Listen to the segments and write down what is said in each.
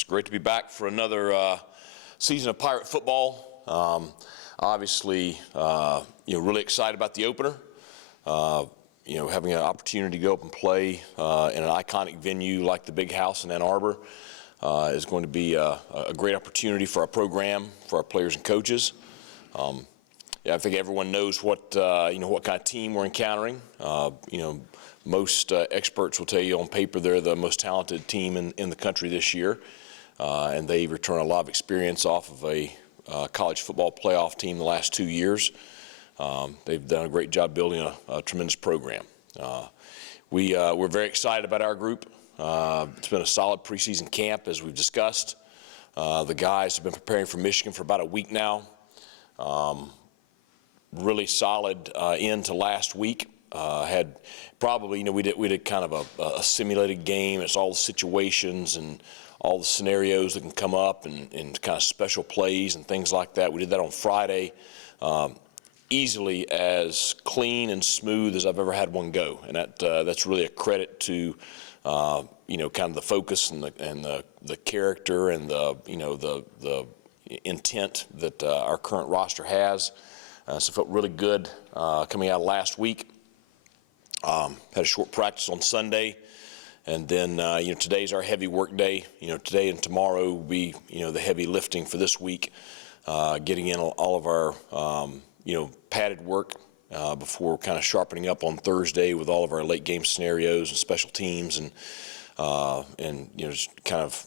It's great to be back for another season of Pirate football. Obviously, really excited about the opener. Having an opportunity to go up and play in an iconic venue like the Big House in Ann Arbor is going to be a great opportunity for our program, for our players and coaches. I think everyone knows what kind of team we're encountering. Most experts will tell you on paper they're the most talented team in the country this year, and they return a lot of experience off of a college football playoff team the last 2 years. They've done a great job building a tremendous program. We're very excited about our group. It's been a solid preseason camp, as we've discussed. The guys have been preparing for Michigan for about a week now. Really solid end to last week. Had probably, we did kind of a simulated game. It's all the situations and all the scenarios that can come up and kind of special plays and things like that. We did that on Friday. Easily as clean and smooth as I've ever had one go, and that's really a credit to kind of the focus and the character and the intent that our current roster has. So it felt really good coming out of last week. Had a short practice on Sunday, and then today's our heavy work day. Today and tomorrow will be the heavy lifting for this week, getting in all of our padded work before kind of sharpening up on Thursday with all of our late game scenarios and special teams and just kind of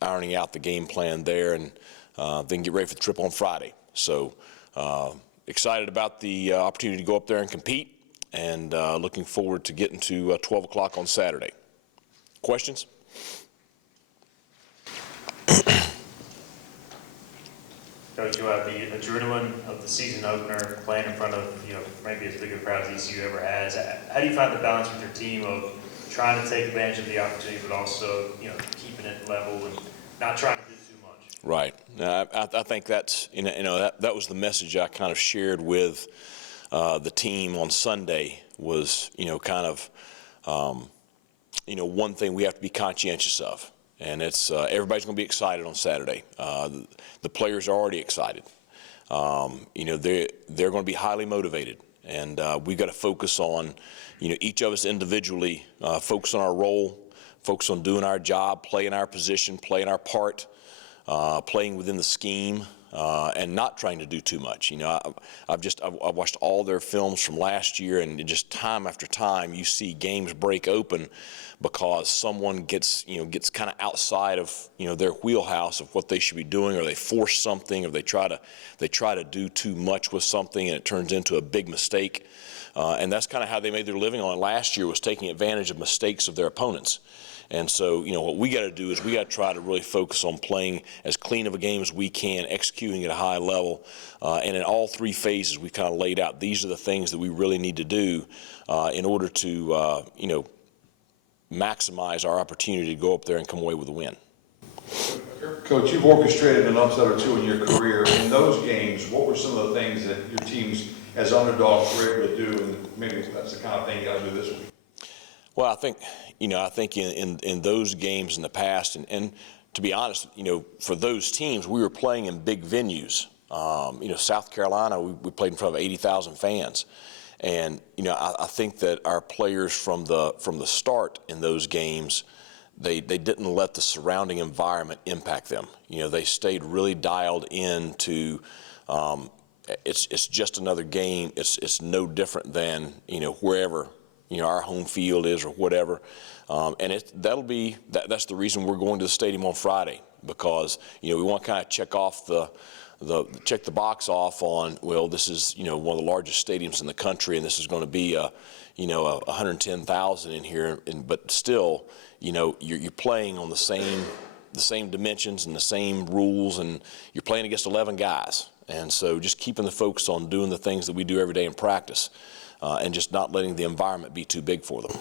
ironing out the game plan there, and then get ready for the trip on Friday. So excited about the opportunity to go up there and compete, and looking forward to getting to 12 o'clock on Saturday. Questions? Coach, you have the adrenaline of the season opener, playing in front of maybe as big a crowd as ECU ever has. How do you find the balance with your team of trying to take advantage of the opportunity, but also keeping it level and not trying to do too much? Right. I think that's that was the message I kind of shared with the team on Sunday. Was one thing we have to be conscientious of. And it's everybody's going to be excited on Saturday. The players are already excited. They're going to be highly motivated, and we've got to focus on, each of us individually, focus on our role, focus on doing our job, playing our position, playing our part, playing within the scheme, and not trying to do too much. I've watched all their films from last year, and just time after time, you see games break open because someone gets kind of outside of their wheelhouse of what they should be doing, or they force something, or they try to do too much with something, and it turns into a big mistake. And that's kind of how they made their living on it last year, was taking advantage of mistakes of their opponents. And so, what we got to do is we got to try to really focus on playing as clean of a game as we can, executing at a high level, and in all three phases we kind of laid out. These are the things that we really need to do in order to, maximize our opportunity to go up there and come away with a win. Coach, you've orchestrated an upset or two in your career. In those games, what were some of the things that your teams as underdogs were able to do, and maybe that's the kind of thing you got to do this week? Well, I think in those games in the past, and to be honest, for those teams, we were playing in big venues. South Carolina, we played in front of 80,000 fans. And I think that our players from the start in those games, they didn't let the surrounding environment impact them. They stayed really dialed in to it's just another game. It's no different than wherever our home field is or whatever. And that's the reason we're going to the stadium on Friday, because we want to kind of check the box off on, well, this is one of the largest stadiums in the country, and this is going to be 110,000 in here, but still you're playing on the same dimensions and the same rules, and you're playing against 11 guys. And so just keeping the focus on doing the things that we do every day in practice, and just not letting the environment be too big for them.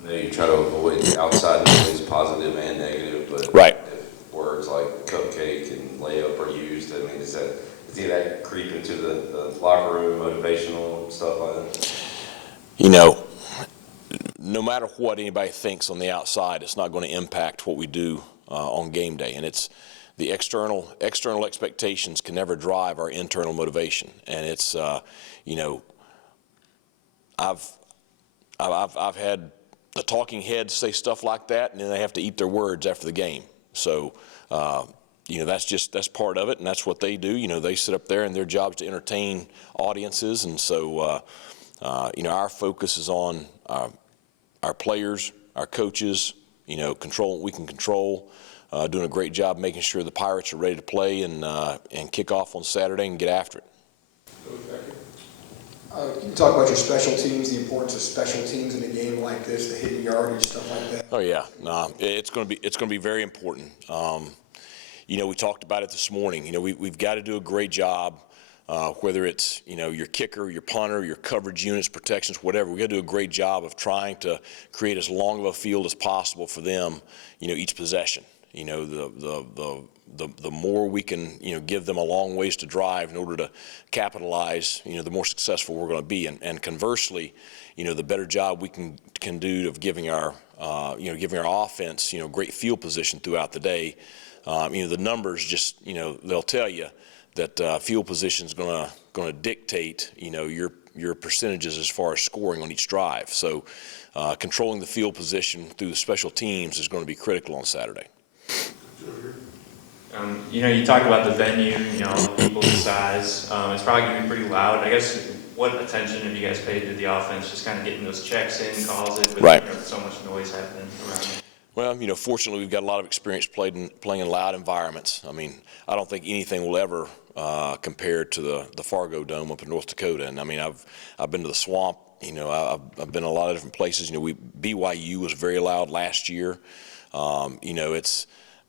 I know you try to avoid the outside noise, positive and negative, but right. If words like cupcake and layup are used, I mean, does that creep into the locker room, motivational stuff like that? no matter what anybody thinks on the outside, it's not going to impact what we do on game day. And it's the external expectations can never drive our internal motivation. And it's, you know, I've had the talking heads say stuff like that, and then they have to eat their words after the game. So, you know, that's part of it, and that's what they do. You know, they sit up there, and their job is to entertain audiences. And so, you know, our focus is on our players, our coaches, you know, control what we can control, doing a great job making sure the Pirates are ready to play and kick off on Saturday and get after it. Can you talk about your special teams, the importance of special teams in a game like this, the hidden yardage, stuff like that? Oh yeah, no, it's going to be very important. You know, we talked about it this morning. You know, we've got to do a great job, whether it's, you know, your kicker, your punter, your coverage units, protections, whatever. We got to do a great job of trying to create as long of a field as possible for them. You know, each possession. You know, the more we can, you know, give them a long ways to drive in order to capitalize, you know, the more successful we're going to be. And conversely, you know, the better job we can do of giving our, you know, giving our offense, you know, great field position throughout the day. You know, the numbers just, you know, they'll tell you that field position is going to dictate, you know, your percentages as far as scoring on each drive. So controlling the field position through the special teams is going to be critical on Saturday. You know, you talked about the venue, you know, people's size. It's probably going to be pretty loud. I guess, what attention have you guys paid to the offense, just kind of getting those checks in, calls in, with Right. You know, so much noise happening around it? Well, you know, fortunately, we've got a lot of experience playing in loud environments. I mean, I don't think anything will ever compare to the Fargo Dome up in North Dakota. And I mean, I've been to the Swamp. You know, I've been a lot of different places. You know, BYU was very loud last year. You know,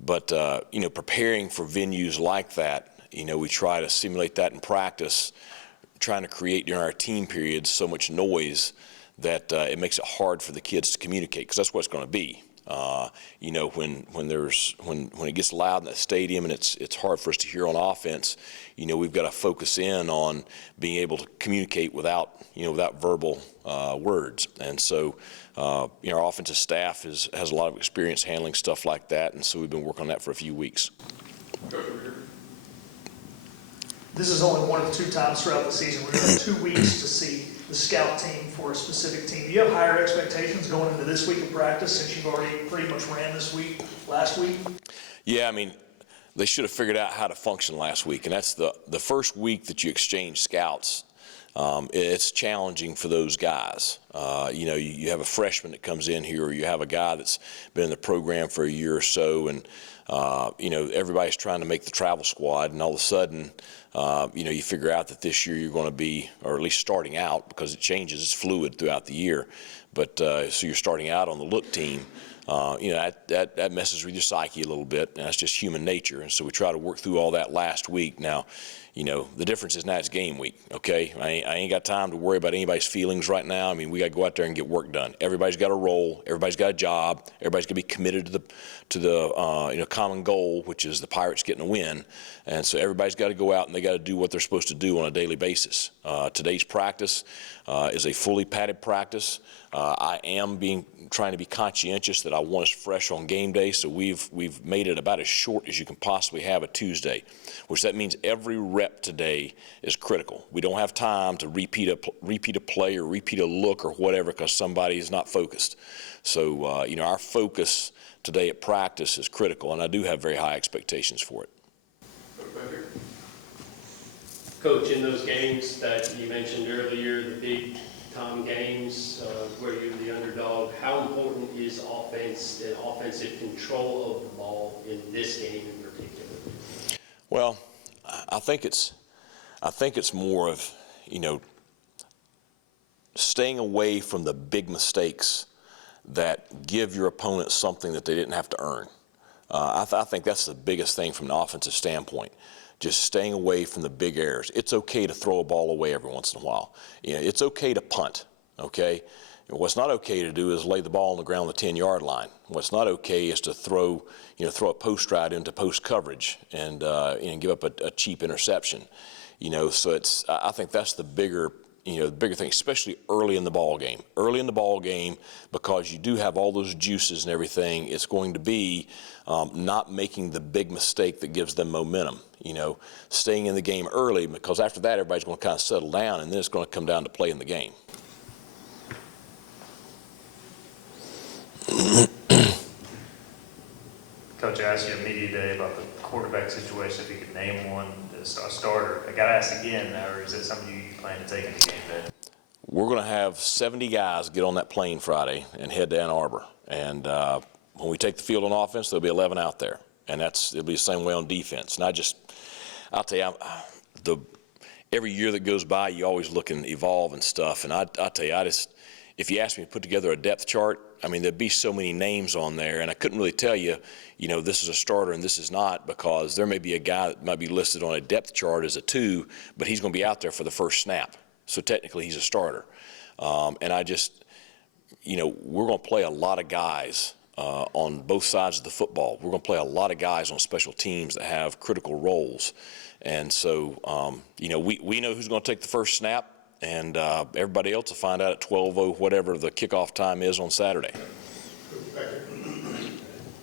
but you know, preparing for venues like that, you know, we try to simulate that in practice, trying to create during our team periods so much noise that it makes it hard for the kids to communicate, because that's what it's going to be. You know, when it gets loud in that stadium and it's hard for us to hear on offense, you know, we've got to focus in on being able to communicate without verbal words. And so, you know, our offensive staff has a lot of experience handling stuff like that, and so we've been working on that for a few weeks. This is only one of 2 times throughout the season. We're going to have 2 weeks to see the scout team for a specific team. Do you have higher expectations going into this week of practice, since you've already pretty much ran this week, last week? Yeah, I mean, they should have figured out how to function last week, and that's the first week that you exchange scouts. It's challenging for those guys. You know, you have a freshman that comes in here, or you have a guy that's been in the program for a year or so, and you know, everybody's trying to make the travel squad, and all of a sudden, you know, you figure out that this year you're going to be, or at least starting out, because it changes, it's fluid throughout the year, but so you're starting out on the look team. You know, that messes with your psyche a little bit, and that's just human nature. And so we try to work through all that last week. Now, you know, the difference is now it's game week, okay? I ain't got time to worry about anybody's feelings right now. I mean, we got to go out there and get work done. Everybody's got a role. Everybody's got a job. Everybody's going to be committed to the you know, common goal, which is the Pirates getting a win. And so everybody's got to go out and they got to do what they're supposed to do on a daily basis. Today's practice is a fully padded practice. I am trying to be conscientious that I want us fresh on game day, so we've made it about as short as you can possibly have a Tuesday, which that means every rep today is critical. We don't have time to repeat a play or repeat a look or whatever because somebody is not focused. So you know, our focus today at practice is critical, and I do have very high expectations for it. Coach, in those games that you mentioned earlier, the big time games where you're the underdog, how important is offense and offensive control of the ball in this game in particular? Well, I think it's more of, you know, staying away from the big mistakes that give your opponent something that they didn't have to earn. I think that's the biggest thing from an offensive standpoint. Just staying away from the big errors. It's okay to throw a ball away every once in a while. You know, it's okay to punt, okay? And what's not okay to do is lay the ball on the ground on the 10-yard line. What's not okay is to throw a post route into post coverage and give up a cheap interception. You know, so I think that's the bigger the bigger thing, especially early in the ball game. Early in the ball game, because you do have all those juices and everything, it's going to be not making the big mistake that gives them momentum. Staying in the game early, because after that, everybody's going to kind of settle down, and then it's going to come down to playing the game. Coach, I asked you a media day about the quarterback situation, if you could name one, a starter. I got to ask again, or is that something you plan to take into game day? We're going to have 70 guys get on that plane Friday and head to Ann Arbor. And when we take the field on offense, there'll be 11 out there. And it'll be the same way on defense. And I'll tell you, every year that goes by, you always look and evolve and stuff. And I'll tell you, if you ask me to put together a depth chart, there'd be so many names on there, and I couldn't really tell you, this is a starter and this is not, because there may be a guy that might be listed on a depth chart as a 2, but he's going to be out there for the first snap. So technically he's a starter. And we're going to play a lot of guys on both sides of the football. We're going to play a lot of guys on special teams that have critical roles. And so, we know who's going to take the first snap. And everybody else will find out at 12:00, whatever the kickoff time is on Saturday.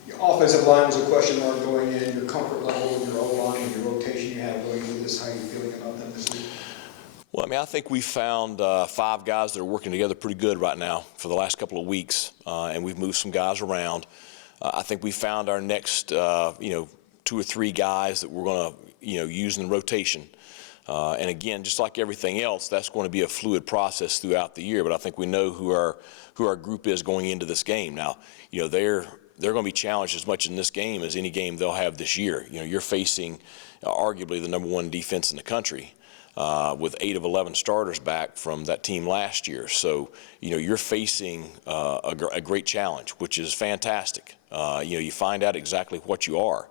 Your offensive line was a question mark going in, your comfort level with your O-line and your rotation you have going into this, how are you feeling about them this week? Well, I think we found 5 guys that are working together pretty good right now for the last couple of weeks, and we've moved some guys around. I think we found our next, 2 or 3 guys that we're going to, use in the rotation. And again, just like everything else, that's going to be a fluid process throughout the year. But I think we know who our group is going into this game. Now, they're going to be challenged as much in this game as any game they'll have this year. You're facing arguably the number 1 defense in the country with 8 of 11 starters back from that team last year. So, you're facing a great challenge, which is fantastic. You find out exactly what you are.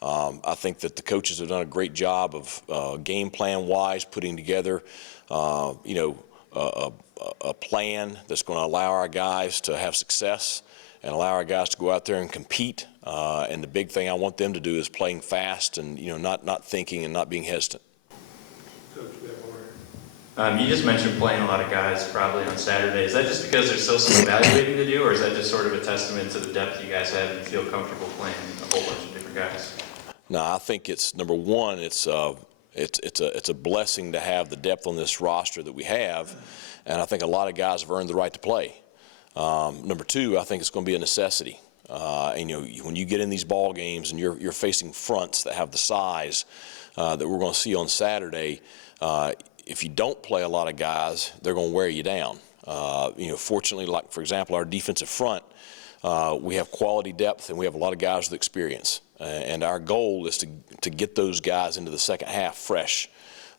I think that the coaches have done a great job of game plan-wise putting together, a plan that's going to allow our guys to have success and allow our guys to go out there and compete. And the big thing I want them to do is playing fast and not thinking and not being hesitant. You just mentioned playing a lot of guys probably on Saturday. Is that just because there's still some evaluating to do, or is that just sort of a testament to the depth you guys have and feel comfortable playing a whole bunch of different guys? No, I think it's number one. It's a blessing to have the depth on this roster that we have, and I think a lot of guys have earned the right to play. Number 2, I think it's going to be a necessity. When you get in these ball games and you're facing fronts that have the size that we're going to see on Saturday, if you don't play a lot of guys, they're going to wear you down. Fortunately, like for example, our defensive front, we have quality depth and we have a lot of guys with experience. And our goal is to get those guys into the second half fresh,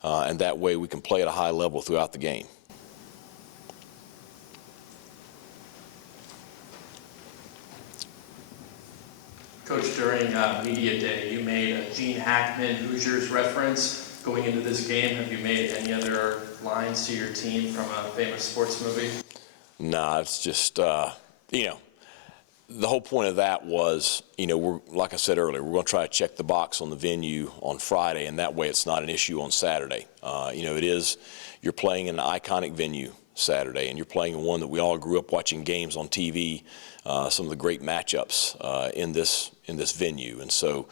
and that way we can play at a high level throughout the game. Coach, during media day, you made a Gene Hackman Hoosiers reference going into this game. Have you made any other lines to your team from a famous sports movie? Nah, it's just, the whole point of that was, we're, like I said earlier, we're going to try to check the box on the venue on Friday, and that way it's not an issue on Saturday. You're playing in an iconic venue Saturday, and you're playing in one that we all grew up watching games on TV, some of the great matchups in this venue. And so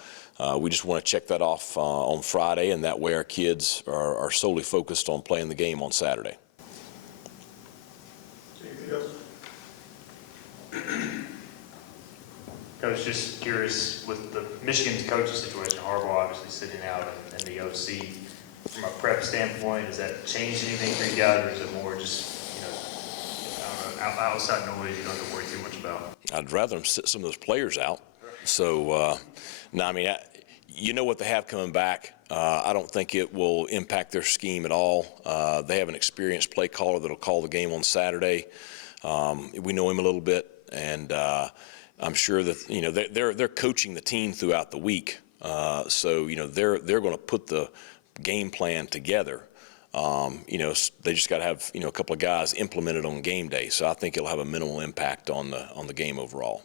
we just want to check that off on Friday, and that way our kids are solely focused on playing the game on Saturday. Coach, just curious, with the Michigan's coaching situation, Harbaugh obviously sitting out and the OC, from a prep standpoint, does that change anything for you guys, or is it more just, outside noise you don't have to worry too much about? I'd rather them sit some of those players out. So, you know what they have coming back. I don't think it will impact their scheme at all. They have an experienced play caller that'll call the game on Saturday. We know him a little bit, and I'm sure that they're coaching the team throughout the week. So they're going to put the game plan together. They just got to have a couple of guys implement it on game day. So I think it'll have a minimal impact on the game overall.